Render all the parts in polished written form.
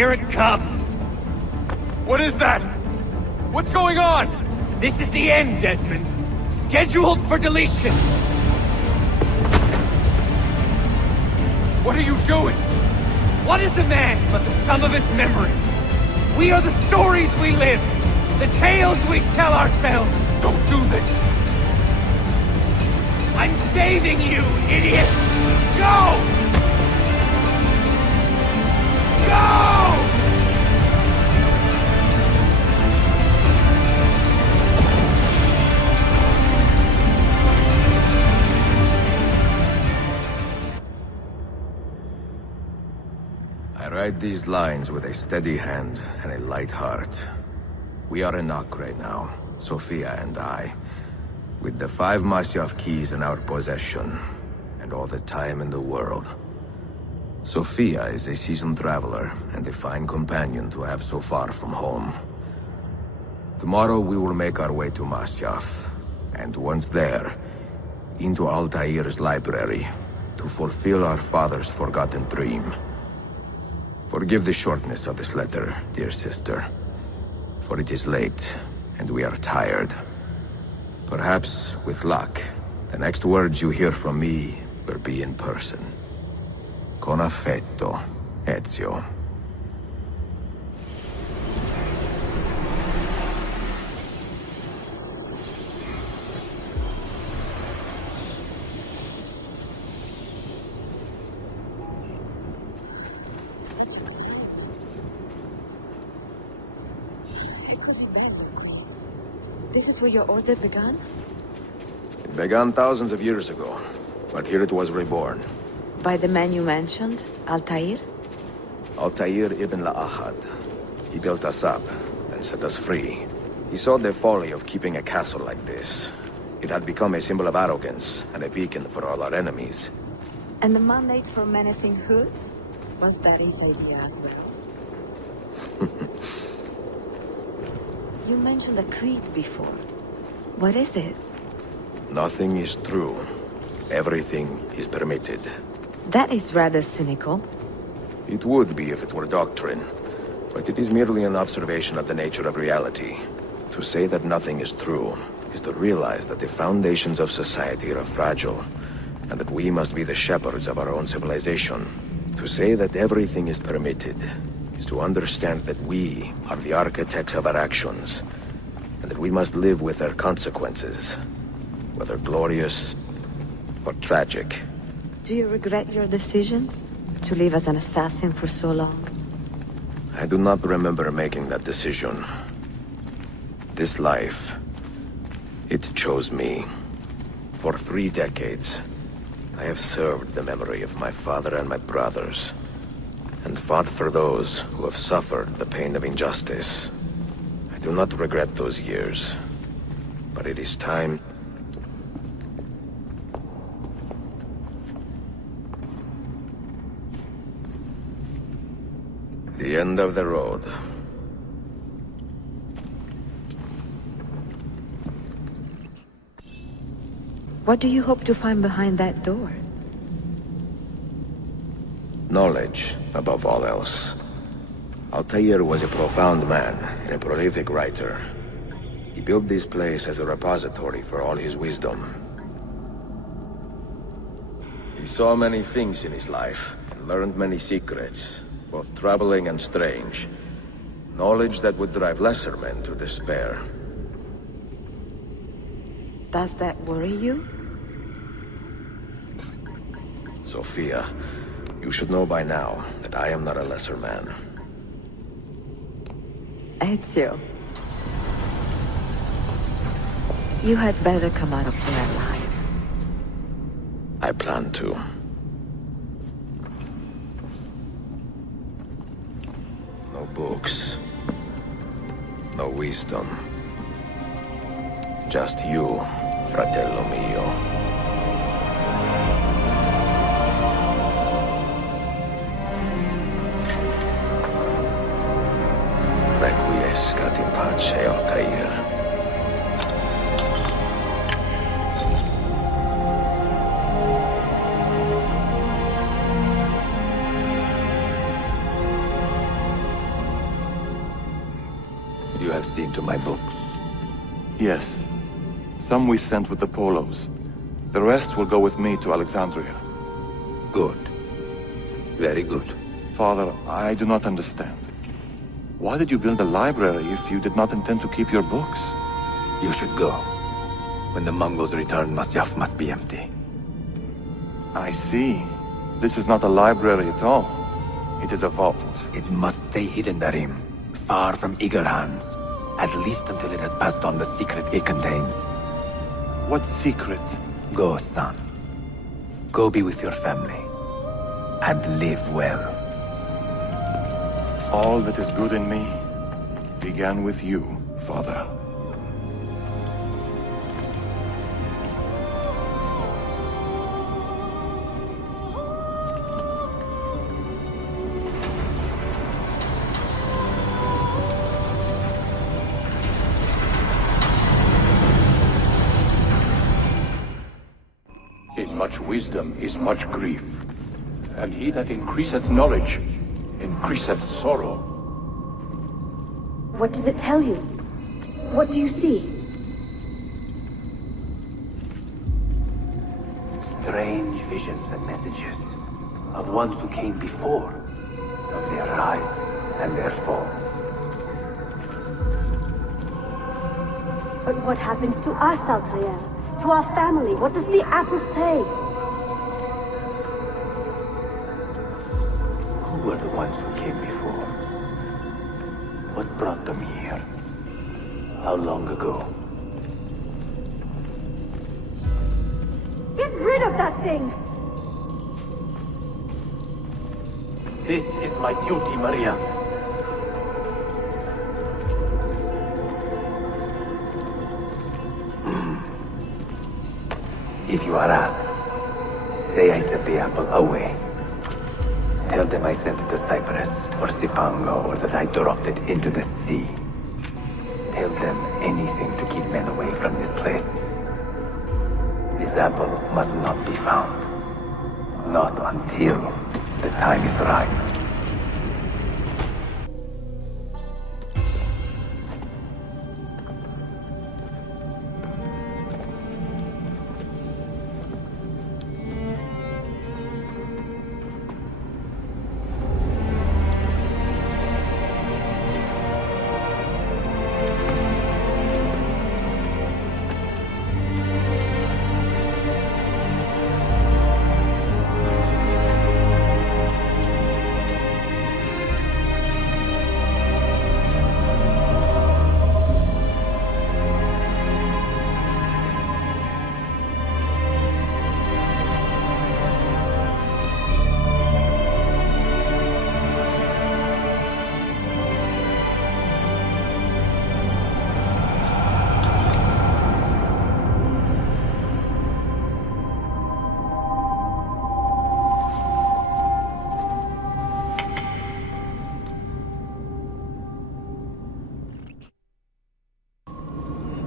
here it comes! What is that? What's going on? This is the end, Desmond. Scheduled for deletion. What are you doing? What is a man but the sum of his memories? We are the stories we live, the tales we tell ourselves. Don't do this! I'm saving you, idiot! Go! Go! I write these lines with a steady hand and a light heart. We are in Acre now, Sophia and I, with the 5 Masyaf keys in our possession, and all the time in the world. Sophia is a seasoned traveler, and a fine companion to have so far from home. Tomorrow we will make our way to Masyaf, and once there, into Altair's library, to fulfill our father's forgotten dream. Forgive the shortness of this letter, dear sister, for it is late, and we are tired. Perhaps, with luck, the next words you hear from me will be in person. Con affetto, Ezio. This is where your order began? It began thousands of years ago, but here it was reborn. By the man you mentioned, Altair? Altair ibn La'ahad. He built us up and set us free. He saw the folly of keeping a castle like this. It had become a symbol of arrogance and a beacon for all our enemies. And the mandate for menacing hoods was Daddy's idea as well. You mentioned a creed before. What is it? Nothing is true. Everything is permitted. That is rather cynical. It would be if it were doctrine, but it is merely an observation of the nature of reality. To say that nothing is true is to realize that the foundations of society are fragile, and that we must be the shepherds of our own civilization. To say that everything is permitted is to understand that we are the architects of our actions, and that we must live with their consequences, whether glorious or tragic. Do you regret your decision to live as an assassin for so long? I do not remember making that decision. This life, it chose me. For 3 decades, I have served the memory of my father and my brothers, and fought for those who have suffered the pain of injustice. I do not regret those years, but it is time. The end of the road. What do you hope to find behind that door? Knowledge, above all else. Altair was a profound man and a prolific writer. He built this place as a repository for all his wisdom. He saw many things in his life, and learned many secrets, both troubling and strange. Knowledge that would drive lesser men to despair. Does that worry you? Sophia, you should know by now that I am not a lesser man. Ezio. You had better come out of there alive. I plan to. No books. No wisdom. Just you, fratello mio. Requiescat in pace, Altair. into my books? Yes. Some we sent with the Polos. The rest will go with me to Alexandria. Good. Very good. Father, I do not understand. Why did you build a library if you did not intend to keep your books? You should go. When the Mongols return, Masyaf must be empty. I see. This is not a library at all. It is a vault. It must stay hidden, Darim. Far from eager hands. At least until it has passed on the secret it contains. What secret? Go, son. Go be with your family. And live well. All that is good in me began with you, Father. In much wisdom is much grief, and he that increaseth knowledge increaseth sorrow. What does it tell you? What do you see? Strange visions and messages of ones who came before, of their rise and their fall. But what happens to us, Altair? To our family? What does the apple say? Who were the ones who came before? What brought them here? How long ago? Get rid of that thing! This is my duty, Maria. If you are asked, say I set the apple away. Tell them I sent it to Cyprus or Cipango, or that I dropped it into the sea. Tell them anything to keep men away from this place. This apple must not be found. Not until the time is right.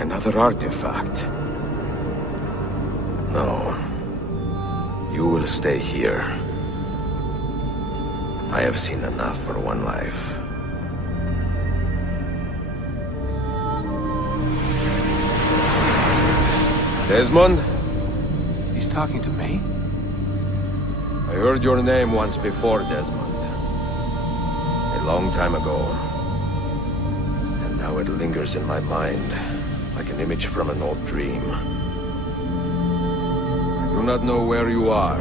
Another artifact. No. You will stay here. I have seen enough for one life. Desmond? He's talking to me? I heard your name once before, Desmond. A long time ago. And now it lingers in my mind, like an image from an old dream. I do not know where you are,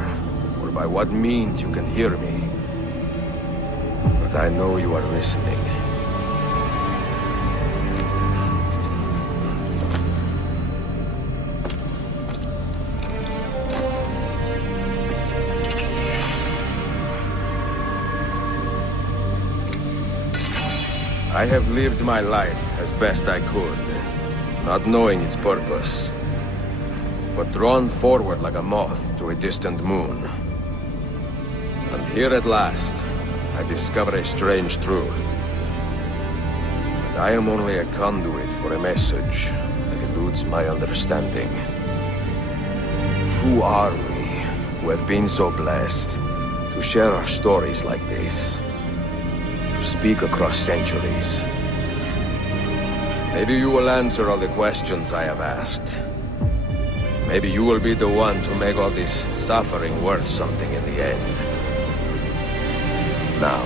or by what means you can hear me. But I know you are listening. I have lived my life as best I could, not knowing its purpose, but drawn forward like a moth to a distant moon. And here at last, I discover a strange truth. That I am only a conduit for a message that eludes my understanding. Who are we, who have been so blessed to share our stories like this? To speak across centuries. Maybe you will answer all the questions I have asked. Maybe you will be the one to make all this suffering worth something in the end. Now,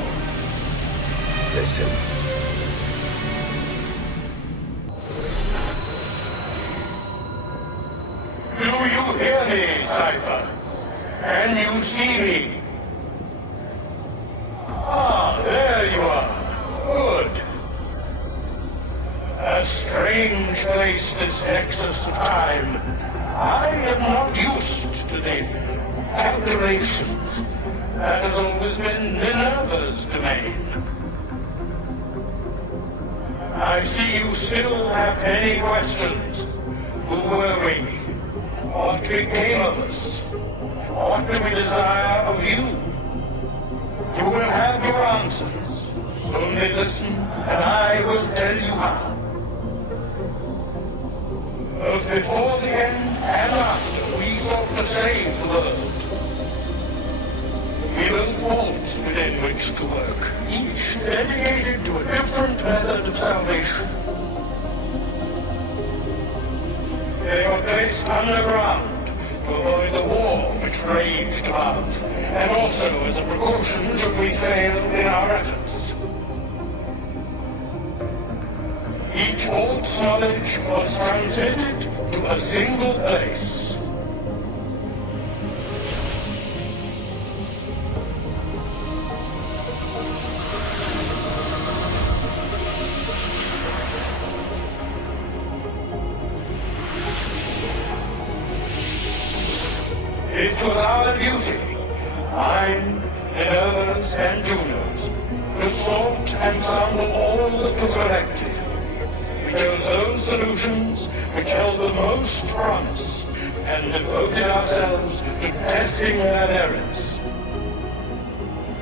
listen. Do you hear me, Cypher? Can you see me? Ah, there you are. Good. A strange place, this nexus of time. I am not used to the calculations. That has always been Minerva's domain. I see you still have many questions. Who were we? What became of us? What do we desire of you? You will have your answers. Only listen, and I will tell you how. Both before the end and after, we sought to save the world. We built vaults within which to work, each dedicated to a different method of salvation. They were placed underground to avoid the war which raged above, and also as a precaution should we fail in our efforts. Each vault's knowledge was transmitted to a single place. It was our duty, mine, Minerva's, and Juno's, to sort and sample all that was collected. We chose those solutions which held the most promise, and devoted ourselves to testing their merits.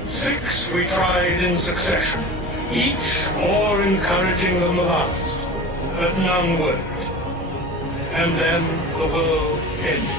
6 we tried in succession, each more encouraging than the last, but none worked. And then the world ended.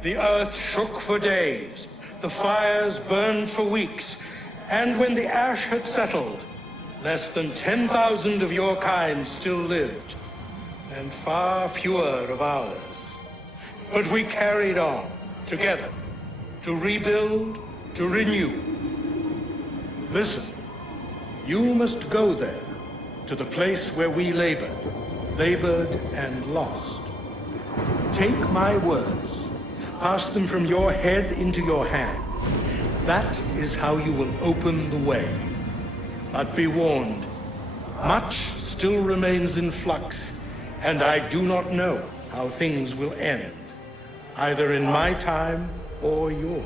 The earth shook for days, the fires burned for weeks, and when the ash had settled, less than 10,000 of your kind still lived, and far fewer of ours. But we carried on, together, to rebuild, to renew. Listen, you must go there, to the place where we labored and lost. Take my words. Pass them from your head into your hands. That is how you will open the way. But be warned, much still remains in flux, and I do not know how things will end, either in my time or yours.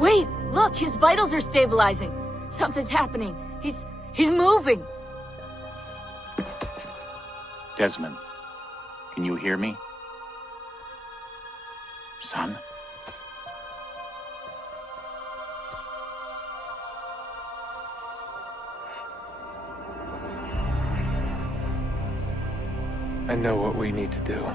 Wait, look, his vitals are stabilizing. Something's happening. He's moving. Desmond, can you hear me? Son? I know what we need to do.